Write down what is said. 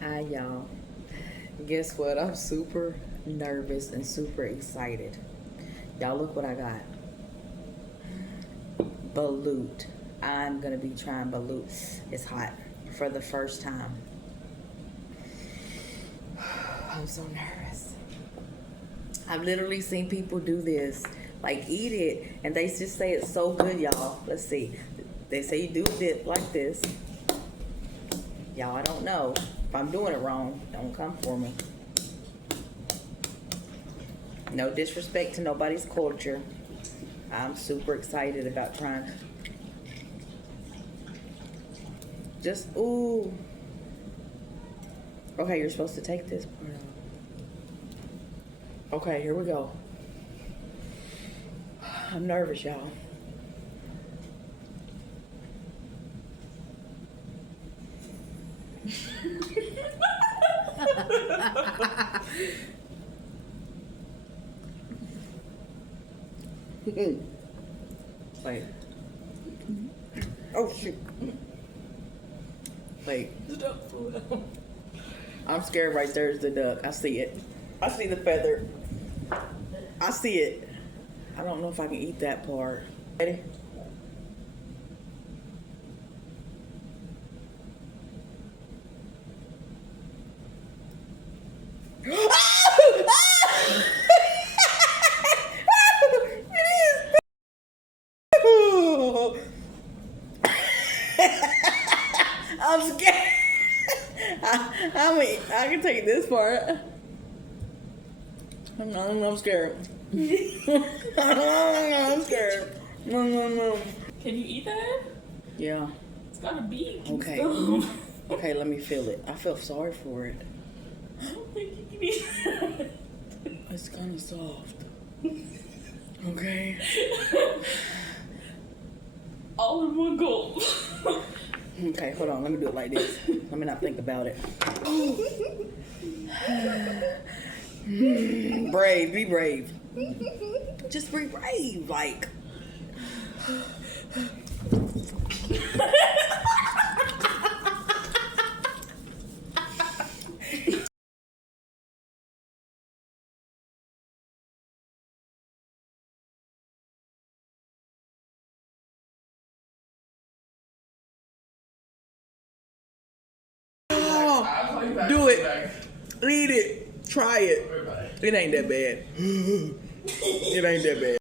Hi, y'all. Guess what? I'm super nervous and super excited. Y'all, look what I got. Balut. I'm gonna be trying balut. It's hot for the first time. I'm so nervous. I've literally seen people do this, like eat it, and they just say it's so good, y'all. Let's see. They say you do it like this. Y'all, I don't know. If I'm doing it wrong, don't come for me. No disrespect to nobody's culture. I'm super excited about trying. Just, ooh. Okay, you're supposed to take this part off. Okay, here we go. I'm nervous, y'all. Wait. Oh shoot. Wait. The duck flew out. I'm scared. Right there's the duck. I see it. I see the feather. I see it. I don't know if I can eat that part. Ready? I'm scared. I can take this part. I'm scared. I'm scared. No. Can you eat that? Yeah. It's got a beak. Okay. Okay, let me feel it. I feel sorry for it. I don't think you can eat that. It's kind of soft. Okay. All in one gulp. Okay, hold on. Let me do it like this. Let me not think about it. Brave. Be brave. Just be brave. Like. Do it. Eat it. Try it. It ain't that bad. It ain't that bad.